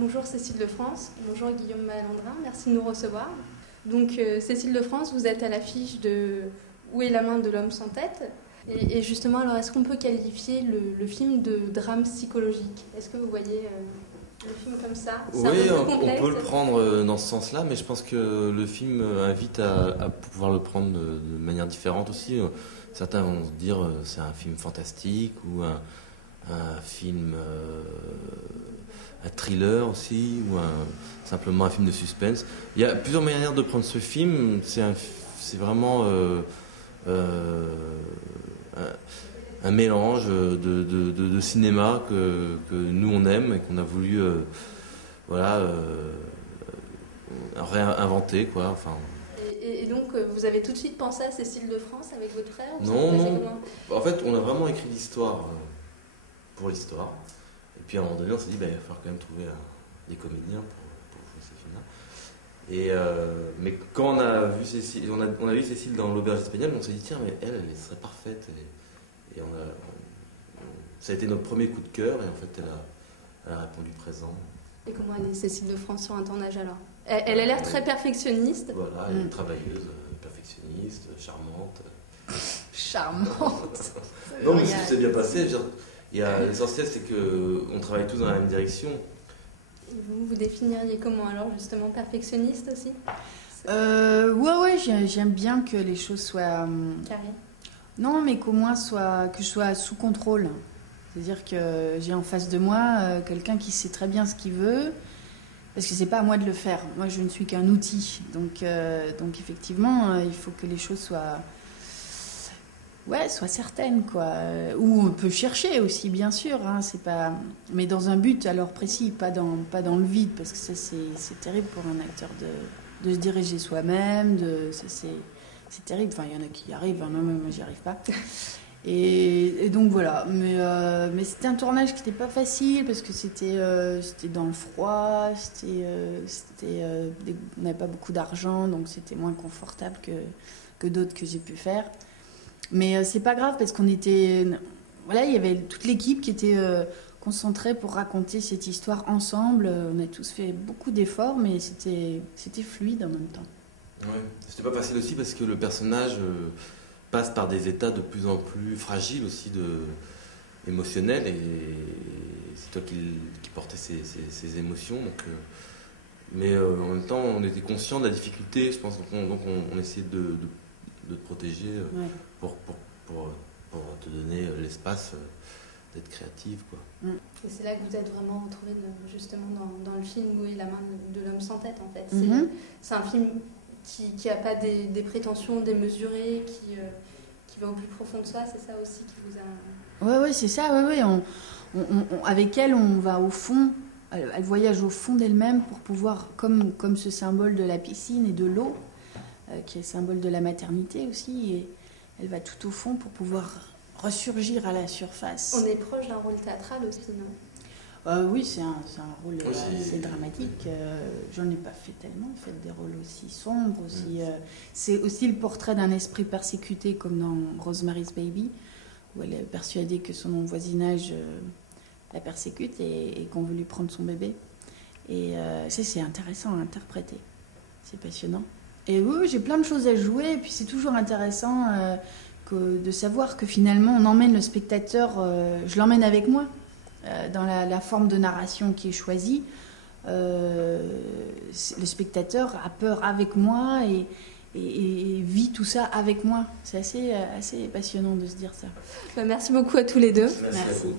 Bonjour Cécile de France, bonjour Guillaume Malandrin, merci de nous recevoir. Donc Cécile de France, vous êtes à l'affiche de Où est la main de l'homme sans tête ? Et justement, alors est-ce qu'on peut qualifier le film de drame psychologique ? Est-ce que vous voyez le film comme ça ? Oui, on peut le prendre dans ce sens-là, mais je pense que le film invite à pouvoir le prendre de manière différente aussi. Certains vont se dire c'est un film fantastique ou un film, un thriller aussi, ou simplement un film de suspense. Il y a plusieurs manières de prendre ce film. C'est vraiment un mélange de cinéma que nous on aime et qu'on a voulu réinventer, quoi. Enfin. Et donc vous avez tout de suite pensé à Cécile de France avec votre frère ou Non. En fait, on a vraiment écrit l'histoire pour l'histoire. Et puis à un moment donné, on s'est dit, il va falloir quand même trouver des comédiens pour jouer ces films-là. Mais quand on a vu Cécile, on a vu Cécile dans l'Auberge espagnole, on s'est dit, tiens, mais elle serait parfaite. Et ça a été notre premier coup de cœur, et en fait, elle a répondu présent. Et comment elle est Cécile de France sur un tournage alors ? Elle a l'air très perfectionniste. Voilà, elle est travailleuse, perfectionniste, charmante. Charmante. Non, mais c'est bien passé. L'essentiel, c'est qu'on travaille tous dans la même direction. Et vous définiriez comment alors, justement, perfectionniste aussi ? Ouais, j'aime bien que les choses soient... Carré. Non, mais qu'au moins que je sois sous contrôle. C'est-à-dire que j'ai en face de moi quelqu'un qui sait très bien ce qu'il veut, parce que c'est pas à moi de le faire. Moi, je ne suis qu'un outil. Donc effectivement, il faut que les choses soient certaines, quoi. Ou on peut chercher aussi, bien sûr. Hein, c'est pas... Mais dans un but alors précis, pas dans le vide, parce que ça, c'est terrible pour un acteur de se diriger soi-même. C'est terrible. Enfin, il y en a qui y arrivent. Hein, moi, j'y arrive pas. Et donc voilà, mais c'était un tournage qui n'était pas facile parce que c'était dans le froid, on n'avait pas beaucoup d'argent, donc c'était moins confortable que d'autres que j'ai pu faire. Mais c'est pas grave parce il y avait toute l'équipe qui était concentrée pour raconter cette histoire ensemble. On a tous fait beaucoup d'efforts, mais c'était fluide en même temps. Ouais, c'était pas facile aussi parce que le personnage passe par des états de plus en plus fragiles aussi, émotionnels, et c'est toi qui portais ces émotions. Donc, mais en même temps, on était conscient de la difficulté, je pense, donc on essayait de te protéger pour te donner l'espace d'être créative, quoi. Et c'est là que vous êtes vraiment retrouvés justement dans le film Où est la main de l'homme sans tête, en fait. C'est un film qui n'a pas des prétentions démesurées, qui va au plus profond de soi, c'est ça aussi qui vous a... Oui, c'est ça, oui. Avec elle, on va au fond, elle voyage au fond d'elle-même pour pouvoir, comme ce symbole de la piscine et de l'eau, qui est le symbole de la maternité aussi, et elle va tout au fond pour pouvoir ressurgir à la surface. On est proche d'un rôle théâtral aussi, non ? Oui, c'est un rôle assez dramatique. J'en ai pas fait tellement, en fait, des rôles aussi sombres. C'est aussi le portrait d'un esprit persécuté, comme dans Rosemary's Baby, où elle est persuadée que son voisinage la persécute et qu'on veut lui prendre son bébé. Et c'est intéressant à interpréter. C'est passionnant. Et oui, j'ai plein de choses à jouer. Et puis c'est toujours intéressant de savoir que finalement, on emmène le spectateur, je l'emmène avec moi. Dans la forme de narration qui est choisie, le spectateur a peur avec moi et vit tout ça avec moi. C'est assez passionnant de se dire ça. Merci beaucoup à tous les deux. Merci. À vous.